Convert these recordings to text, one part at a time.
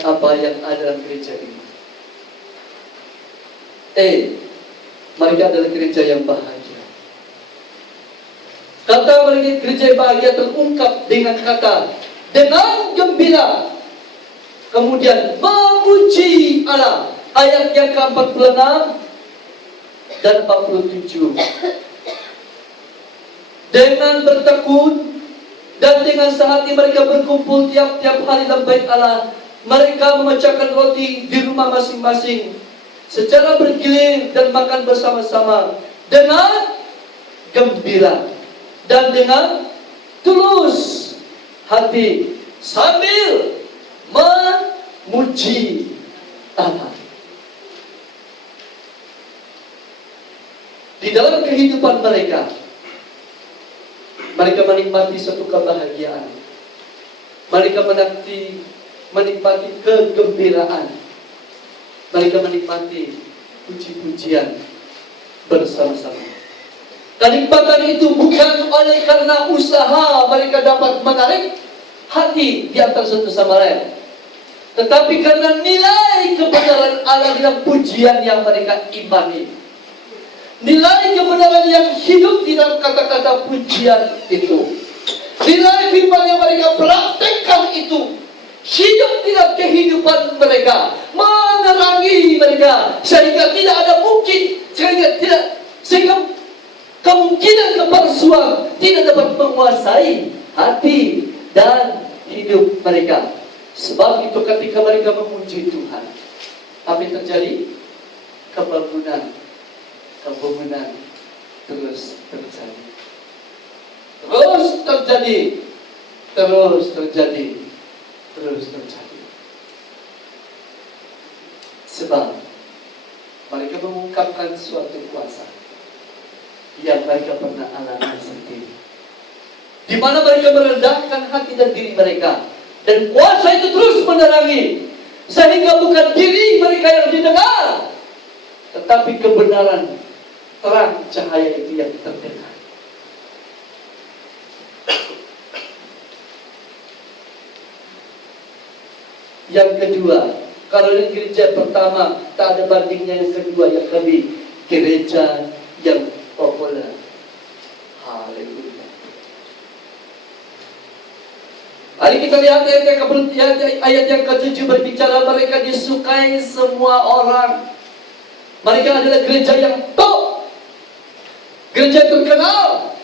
apa yang ada dalam gereja ini. Mereka adalah gereja yang bahagia. Kata mereka gereja yang bahagia terungkap dengan kata dengan gembira, kemudian memuji Allah. Ayat yang ke-46 dan 47. Dengan bertekun dan dengan sehati mereka berkumpul tiap-tiap hari dalam bait Allah. Mereka memecahkan roti di rumah masing-masing secara bergilir dan makan bersama-sama dengan gembira dan dengan tulus hati sambil memuji Allah. Di dalam kehidupan mereka menikmati suatu kebahagiaan. Mereka menikmati kegembiraan. Mereka menikmati puji-pujian bersama-sama. Kenikmatan itu bukan oleh karena usaha mereka dapat menarik hati di antara satu sama lain, tetapi karena nilai kebenaran Allah dalam pujian yang mereka imani. Nilai kebenaran yang hidup di dalam kata-kata pujian itu. Nilai firman yang mereka praktekkan itu hidup di dalam kehidupan mereka, menerangi mereka, sehingga tidak ada mungkin, sehingga kemungkinan kepalsuan tidak dapat menguasai hati dan hidup mereka. Sebab itu ketika mereka memuji Tuhan, apa yang terjadi? Kebangunan terus terjadi. Sebab mereka mengungkapkan suatu kuasa yang mereka pernah alami sendiri, di mana mereka merendahkan hati dan diri mereka, dan kuasa itu terus menerangi, sehingga bukan diri mereka yang didengar, tetapi kebenaran, terang cahaya itu yang terdengar. Yang kedua, kalau di gereja pertama tak ada bandingnya, yang kedua yang lebih gereja yang populer. Haleluya. Mari kita lihat ayat yang ke-7 berbicara mereka disukai semua orang. Mereka adalah gereja yang top, gereja terkenal,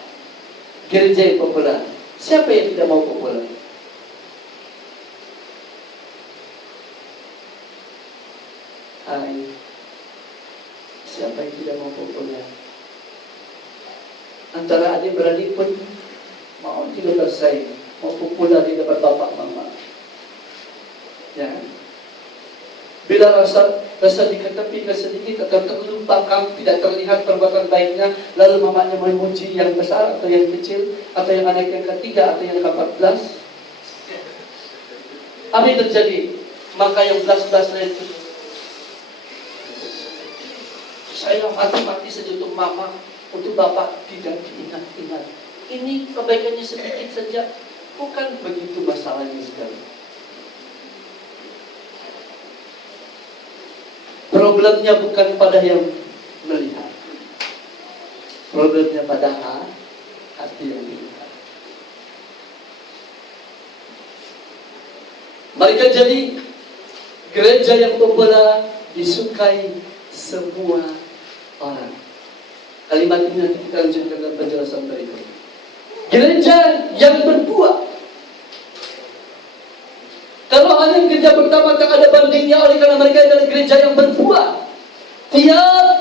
gereja yang populer. Siapa yang tidak mau populer? Siapa yang tidak mau populer? Antara adik-beradik pun mau tidak bersaing, mau populer di depan bapak mama. Ya. Bila rasa diketepikan sedikit atau terlupakan, tidak terlihat perbuatan baiknya, lalu mamanya memuji yang besar atau yang kecil, atau yang anak yang ketiga atau yang ke-14. Apa yang terjadi? Maka yang belas-belasnya itu, saya mati-mati saja untuk mama, untuk bapak tidak diingat-ingat. Ini kebaikannya sedikit saja, bukan begitu masalahnya sekali. Problemnya bukan pada yang melihat, problemnya pada hati yang melihat. Mereka jadi gereja yang populer, disukai semua orang. Kalimat ini nanti kita lanjutkan dalam penjelasan berikut. Gereja yang berbuah. Kalau hanya gereja pertama tak ada bandingnya, oleh karena mereka adalah gereja yang berbuah.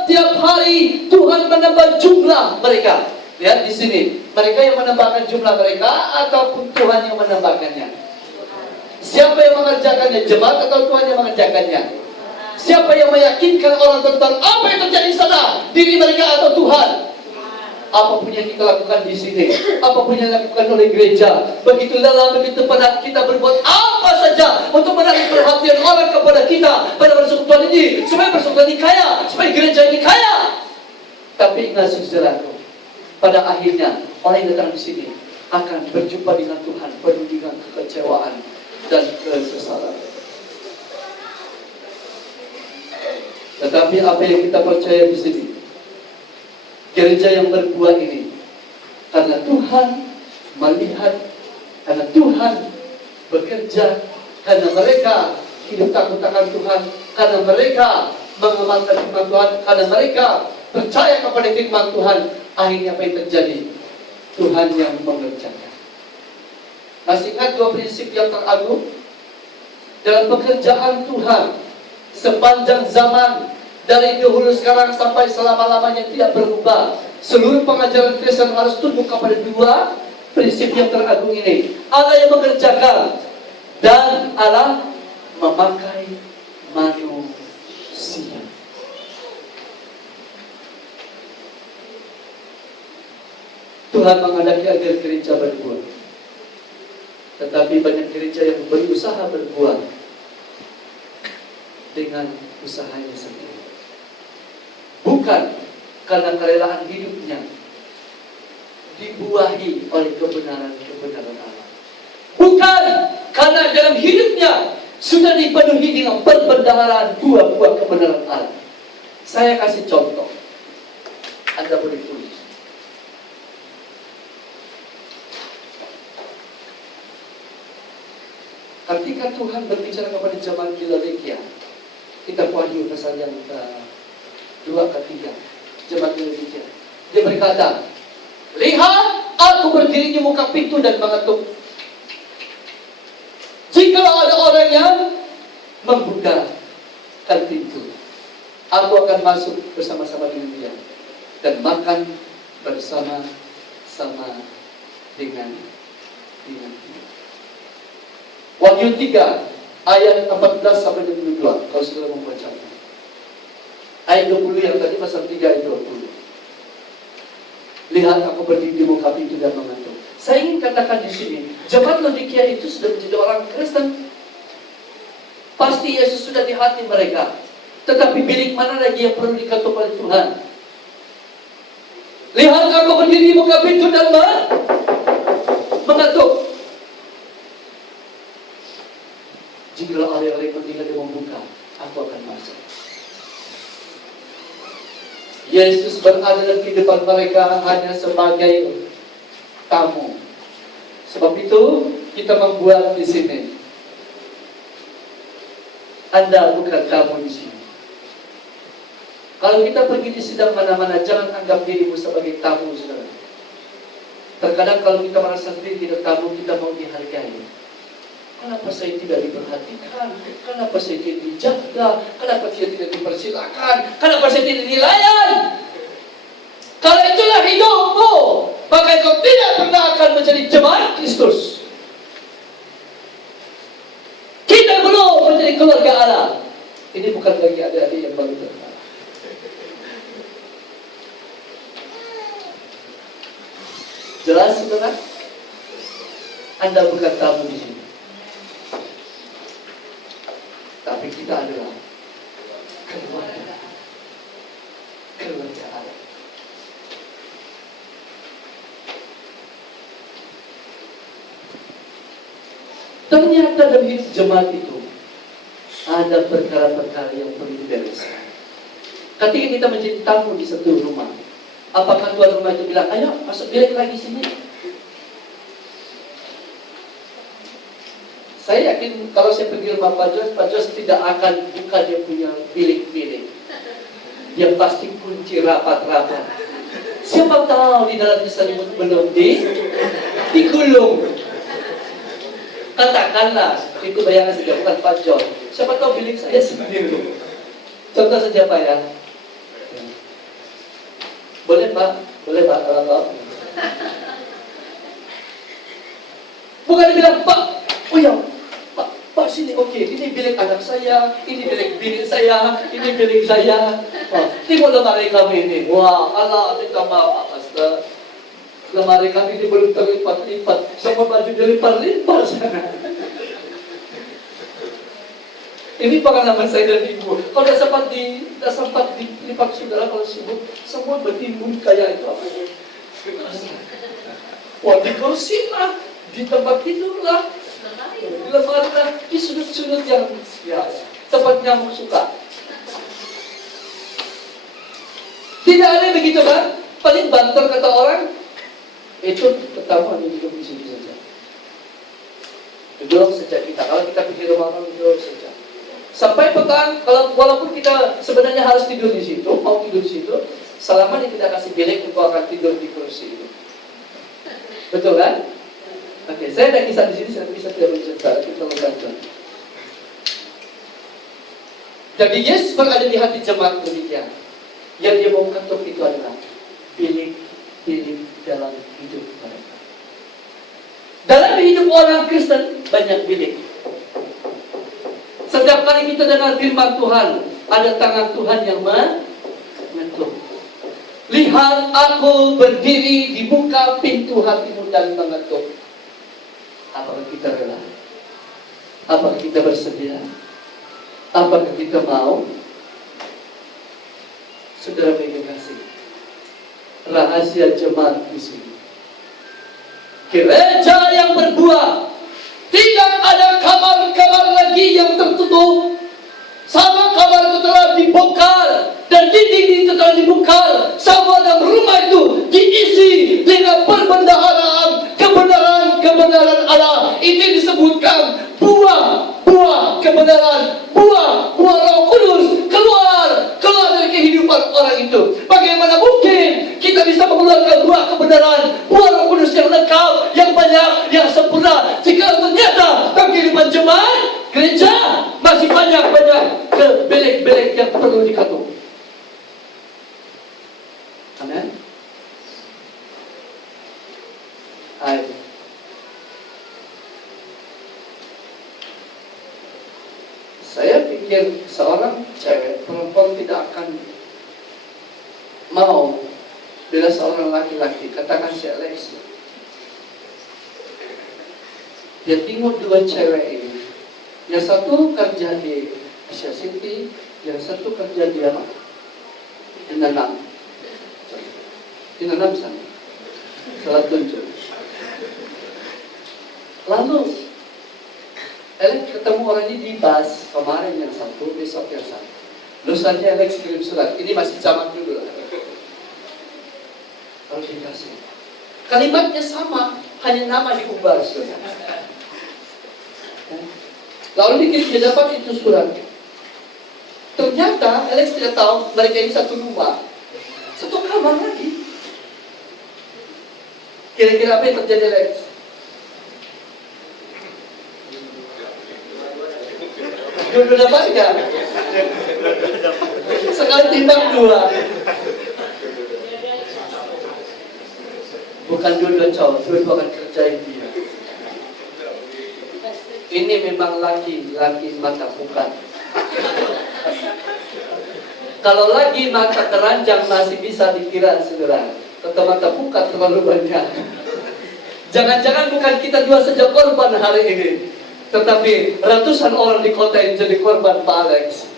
Tiap hari Tuhan menambah jumlah mereka. Lihat di sini, mereka yang menambahkan jumlah mereka ataupun Tuhan yang menambahkannya? Siapa yang mengerjakannya? Jemaat atau Tuhan yang mengerjakannya? Siapa yang meyakinkan orang tentang apa yang terjadi di sana? Diri mereka atau Tuhan? Apapun yang kita lakukan di sini, apapun yang dilakukan oleh gereja, begitu lelah, begitu penat, kita berbuat apa saja untuk menarik perhatian orang kepada kita pada persekutuan ini, supaya persekutuan ini kaya, supaya gereja ini kaya. Tapi ingat saudaraku, pada akhirnya orang yang datang di sini akan berjumpa dengan Tuhan penuh dengan kekecewaan dan kesesalan. Tetapi apa yang kita percaya di sini, gereja yang berbuah ini, karena Tuhan melihat, karena Tuhan bekerja, karena mereka hidup takut akan Tuhan, karena mereka mengamalkan firman Tuhan, karena mereka percaya kepada firman Tuhan. Akhirnya apa yang terjadi? Tuhan yang mengerjakan. Masih ingat dua prinsip yang teragung dalam pekerjaan Tuhan sepanjang zaman, dari dahulu sekarang sampai selama-lamanya tidak berubah. Seluruh pengajaran Kristen harus tunduk kepada dua prinsip yang teragung ini. Allah yang mengerjakan dan Allah memakai manusia. Tuhan menghendaki agar gereja berbuah, tetapi banyak gereja yang berusaha berbuah dengan usahanya sendiri, bukan karena kerelaan hidupnya dibuahi oleh kebenaran-kebenaran Allah, bukan karena dalam hidupnya sudah dipenuhi dengan perbendaharaan buah-buah kebenaran Allah. Saya kasih contoh, Anda boleh tulis. Ketika Tuhan berbicara kepada zaman Filadelfia, kita Wahyu pasal yang ke-2 ke-3, zaman Filadelfia, dia berkata, lihat, aku berdiri di muka pintu dan mengetuk. Jika ada orang yang membuka pintu, aku akan masuk bersama-sama dengan dia dan makan bersama-sama dengan dia. Wahyu 3 ayat 14 sampai 22, kalau saudara membaca. Ayat 20 yang tadi pasal 3 ayat 20. Lihat, aku berdiri di muka pintu dan mengetuk. Saya ingin katakan di sini, jemaat Laodikia itu sudah menjadi orang Kristen. Pasti Yesus sudah di hati mereka. Tetapi bilik mana lagi yang perlu diketuk oleh Tuhan? Lihat, aku berdiri di muka pintu dan mengetuk. Jika orang-orang ketika dia membuka, aku akan masuk. Yesus berada di depan mereka hanya sebagai tamu. Sebab itu kita membuat di sini, Anda bukan tamu di sini. Kalau kita pergi di sidang mana-mana, jangan anggap dirimu sebagai tamu, saudara. Terkadang kalau kita merasa diri tidak tamu, kita mau dihargai. Kenapa saya tidak diperhatikan? Kenapa saya tidak dijaga? Kenapa saya tidak dipersilakan? Kenapa saya tidak dilayan? Kalau itulah hidupmu, maka kau tidak pernah akan menjadi jemaat Kristus. Kita belum menjadi keluarga Allah. Ini bukan lagi adik-adik yang baru datang. Jelas, saudara? Anda bukan tamu di sini. Tapi kita adalah keluarga Allah. Ternyata dalam hidup jemaat itu ada perkara-perkara yang perlu dibereskan. Ketika kita menjadi tamu di satu rumah, apakah tuan rumah itu bilang, ayo masuk bilik lagi sini? Saya yakin kalau saya pergi rumah Pak Jos tidak akan buka dia punya bilik-bilik. Dia pasti kunci rapat-rapat. Siapa tahu di dalam selimut belum digulung. Katakanlah, itu bayangan saja, bukan Pak Jos. Siapa tahu bilik saya sendiri. Contoh saja Pak ya. Boleh Pak? Boleh Pak? Bukan dibilang, Pak, oh ya, Pak sini, oke, ini bilik anak saya, ini bilik bini saya, ini bilik saya. Ini mau lemari kami ini. Wah, Allah, minta maaf, Pastor. Lemari kami ini belum terlipat-lipat. Semua baju dilipat-lipat sana. Ini pengalaman saya dari ibu. Kalau tidak sempat dilipat saudara, kalau sibuk, semua bertimbun kayak itu apa ya? Wah, di kursi lah, di tempat tidur lah. Di lemari, di sudut-sudut yang ya, tempat nyamuk suka. Tidak ada yang begitu kan? Paling banter kata orang, itu pertama duduk di sini saja. Duduk saja kita. Kalau kita pikir orang duduk saja. Sampai petang, walaupun kita sebenarnya harus tidur di situ, mau tidur di situ, selama dia tidak kasih bilik, engkau akan tidur di kursi itu. Betul kan? Oke, saya ada kisah di sini, saya bisa tidak bercerita, kita lanjutkan. Jadi Yesus berada di hati jemaat demikian. Yang dia mau ketuk itu adalah bilik-bilik dalam hidup mereka. Dalam hidup orang Kristen banyak bilik. Setiap kali kita dengar firman Tuhan, ada tangan Tuhan yang mengetuk. Lihat aku berdiri di muka pintu hatimu dan mengetuk. Apakah kita rela? Apakah kita bersedia? Apakah kita mau? Saudara kasih, rahasia jemaat di sini. Gereja yang berbuah, tidak ada kamar-kamar lagi yang tertutup. Sama kamar itu telah dibongkar dan dinding itu telah dibongkar. Sama dalam rumah itu diisi dengan perbendaharaan, kebenaran Allah. Itu disebutkan buah kebenaran, buah Roh Kudus keluar dari kehidupan orang itu. Bagaimana mungkin kita bisa mengeluarkan buah kebenaran, buah Roh Kudus yang lengkap, yang banyak, yang sempurna, jika ternyata dalam kehidupan jemaat gereja masih banyak ke belik-belik yang perlu diketuk. Amin. Hai. Saya pikir seorang cewek, perempuan tidak akan mau bila seorang laki-laki, katakan si Alex, dia tengok dua cewek ini, yang satu kerja di Asia City, yang satu kerja di apa? Di Nanam sana, salah tunjuk. Lalu Alex ketemu orang ini di bus, kemarin yang satu, besok yang satu. Lusanya Alex kirim surat, ini masih zaman dulu lah. Lalu dikasih. Kalimatnya sama, hanya nama diubah surat. Lalu dia dapat itu surat. Ternyata Alex tidak tahu mereka ini satu rumah, satu kamar lagi. Kira-kira apa yang terjadi Alex? Dua dapat enggak? Sekali timbang dua. Bukan dua cowok, dua akan kerjain dia. Ini memang laki mata bukan. Kalau lagi mata keranjang masih bisa dikira saudara. Atau mata buka terlalu banyak. Jangan-jangan bukan kita dua saja korban hari ini, tetapi ratusan orang di kota ini jadi korban Pak Alex.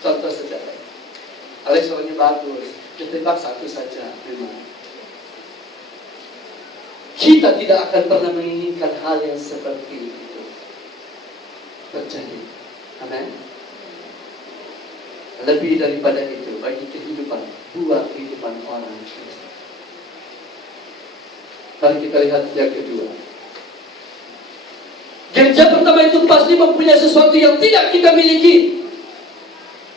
Contoh saja, Alex orangnya bagus, ditembak satu saja memang. Kita tidak akan pernah menginginkan hal yang seperti itu terjadi. Amin. Lebih daripada itu, bagi kehidupan, buah kehidupan orang Kristen. Mari kita lihat yang kedua. Gereja pertama itu pasti mempunyai sesuatu yang tidak kita miliki.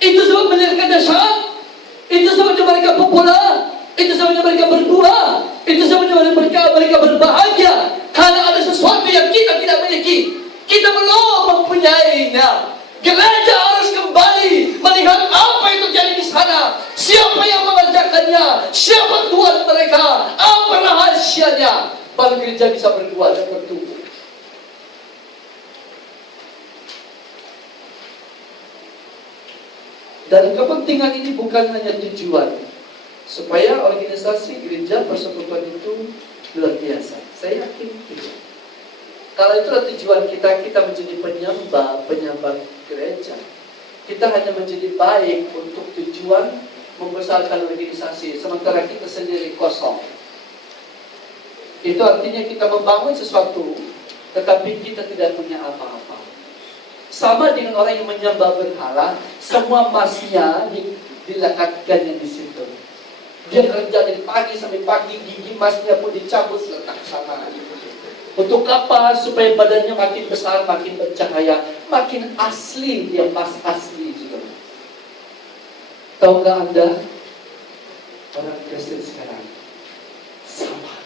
Itu sebab mereka dahsyat. Itu sebabnya mereka populer. Itu sebabnya mereka berbuah. Itu sebabnya mereka berbahagia. Karena ada sesuatu yang kita tidak miliki. Kita belum mempunyainya. Gereja harus kembali melihat apa yang terjadi di sana. Siapa yang mengerjakannya? Siapa Tuhan mereka? Apa rahasianya? Baru gereja bisa berbuat dan bertumbuh. Dan kepentingan ini bukan hanya tujuan supaya organisasi gereja persekutuan itu luar biasa. Saya yakin itu. Kalau itulah tujuan kita menjadi penyembah gereja. Kita hanya menjadi baik untuk tujuan membesarkan organisasi, sementara kita sendiri kosong. Itu artinya kita membangun sesuatu, tetapi kita tidak punya apa-apa. Sama dengan orang yang menyembah berhala, semua emasnya dilekatkan yang di situ. Dia kerja dari pagi sampai pagi, gigi emasnya pun dicabut letak sana. Untuk apa? Supaya badannya makin besar, makin bercahaya, makin asli, dia emas asli juga. Tahukah Anda, orang Kristen sekarang sama.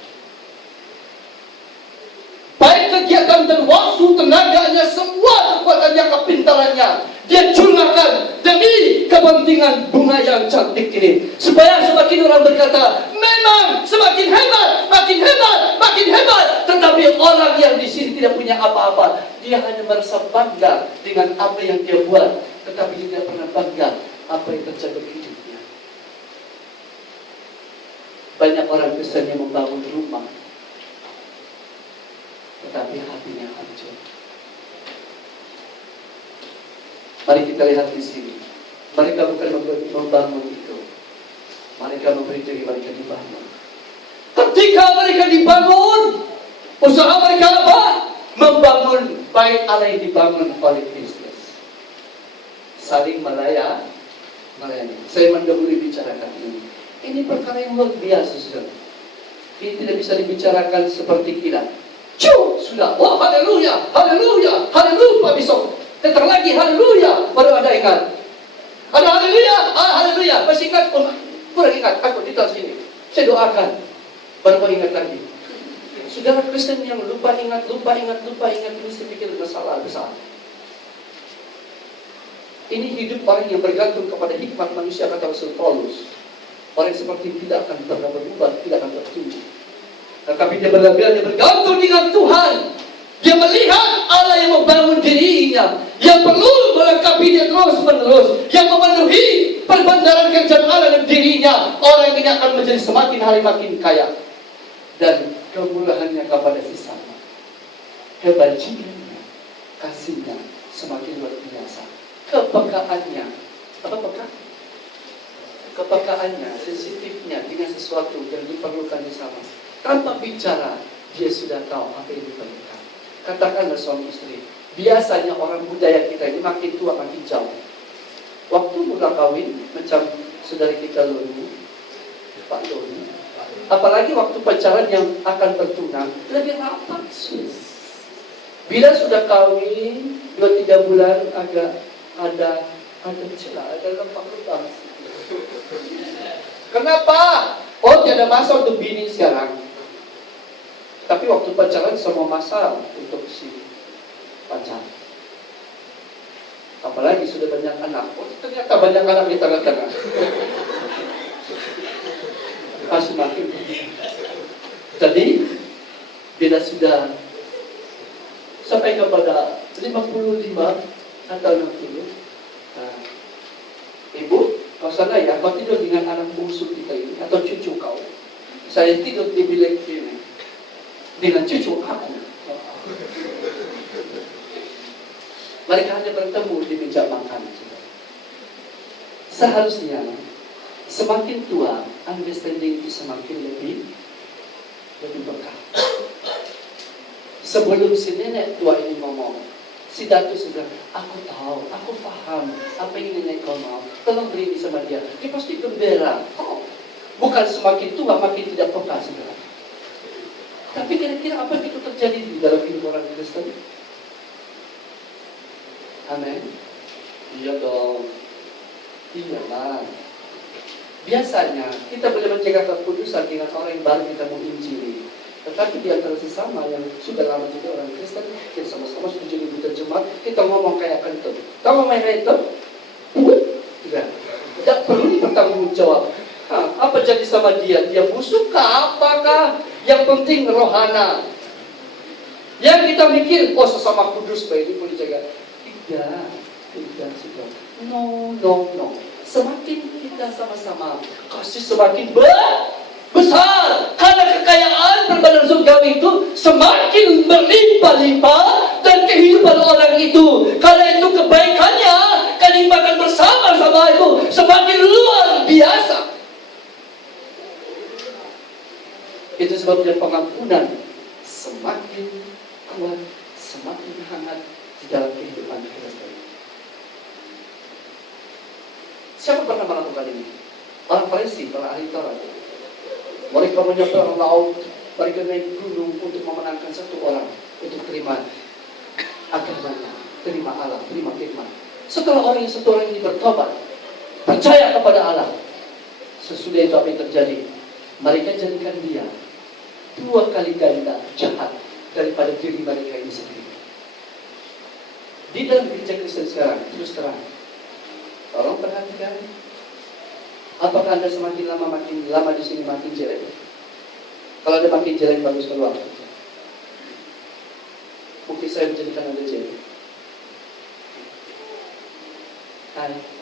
Baik kegiatan dan waktu, tenaganya, semua kekuatannya, kepintarannya, dia curahkan demi kepentingan bunga yang cantik ini. Supaya semakin orang berkata, memang semakin hebat, makin hebat, makin hebat. Tetapi orang yang di sini tidak punya apa-apa. Dia hanya merasa bangga dengan apa yang dia buat, tetapi dia tidak pernah bangga apa yang terjadi di hidupnya. Banyak orang Kristen yang membangun rumah, tetapi hatinya hancur. Mari kita lihat di sini. Mereka bukan membangun itu. Mereka memberi diri mereka dibangun. Ketika mereka dibangun, usaha mereka apa? Membangun bait Allah yang dibangun oleh Kristus. Saling melayani. Saya mendahului bicarakan ini. Ini perkara yang luar biasa, saudara. Ini tidak bisa dibicarakan seperti kilat. Sudah. Wah, haleluya, haleluya, haleluya besok. Tetap lagi haleluya, baru ada ingat. Ada haleluya, haleluya. Masih ingat pun, kurang ingat. Aku di atas sini. Saya doakan, baru ingat lagi. Saudara Kristen yang lupa ingat, ini saya pikir masalah besar. Ini hidup orang yang bergantung kepada hikmat manusia, kata Rasul Paulus. Orang seperti tidak akan pernah berubah, tidak akan bertumbuh. Tetapi dia benar-benar bergantung dengan Tuhan. Dia melihat Allah yang membangun dirinya, yang perlu melengkapi dia terus-menerus, yang memenuhi perbendaharaan kerjaan Allah dalam dirinya. Orang ini akan menjadi semakin hari makin kaya, dan kemurahannya kepada sesama, kebajikannya, kasihnya semakin luar biasa. Kepekaannya, apa peka? Kepekaannya, sensitifnya dengan sesuatu yang diperlukan di sana. Tanpa bicara, dia sudah tahu apa yang diperlukan. Katakanlah suami istri, biasanya orang budaya kita ini makin tua makin jauh. Waktu mula kawin, macam saudara kita Loni, Pak Loni, apalagi waktu pacaran yang akan bertunang, lebih rapat. Bila sudah kawin 2-3 bulan, agak ada celah, ada lempang-lempang. Kenapa? Oh, tiada masa untuk bini sekarang. Tapi waktu pacaran semua masa untuk si pacar. Apalagi sudah banyak anak. Oh, ternyata banyak anak di tengah-tengah. Masih makin. Jadi, bila sudah sampai kepada 55 atau 60, ibu, kau sana ya, kau tidur dengan anak bungsu kita ini, atau cucu kau. Saya tidur di bilik ini dengan cucu aku. Mereka hanya bertemu di meja makan. Seharusnya semakin tua, understanding itu semakin lebih berkah. Sebelum si nenek tua ini ngomong, si Datu sudah, aku tahu, aku paham apa yang nenek kau mau. Tolong beri ini sama dia. Dia pasti gembira. Oh, bukan semakin tua makin tidak peka, saudara. Tapi kira-kira apa yang itu terjadi di dalam hidup orang Kristen? Amin. Iya dong. Iyalah. Biasanya kita boleh mencegah kekudusan dengan orang yang baru kita mau injili. Tetapi di antara sesama yang sudah lama juga orang Kristen, kita sama-sama sudah jadi buta jemaat, kita ngomong kayak kentut. Tahu ngomong kayak itu? Tidak perlu bertanggung jawab. Apa jadi sama dia? Dia busuk kah? Apakah? Yang penting rohana. Yang kita mikir, oh sesama kudus, baik ini boleh jaga. Tidak sudah. No. Semakin kita sama-sama kasih semakin besar. Karena kekayaan perbadan surgawi itu semakin berlimpah-limpah, dan kehidupan orang itu, karena itu kebaikannya, kenikmatan bersama-sama itu semakin luar biasa. Itu sebabnya pengampunan semakin kuat, semakin hangat, di dalam kehidupan Kristen. Siapa pernah melakukan ini? Orang Farisi, para ahli Taurat. Mereka menyeberang laut, mereka naik gunung untuk memenangkan satu orang untuk terima agamanya, terima Allah, terima firman. Setelah orang yang satu orang ini bertobat, percaya kepada Allah, sesudah itu apa yang terjadi? Mereka jadikan dia 2 kali ganda jahat daripada diri mereka ini sendiri. Di dalam gereja Kristen sekarang, terus terang, tolong perhatikan, apakah Anda semakin lama di sini makin jelek? Kalau Anda makin jelek, bagus keluar. Mungkin saya menjadikan Anda jelek. Hai.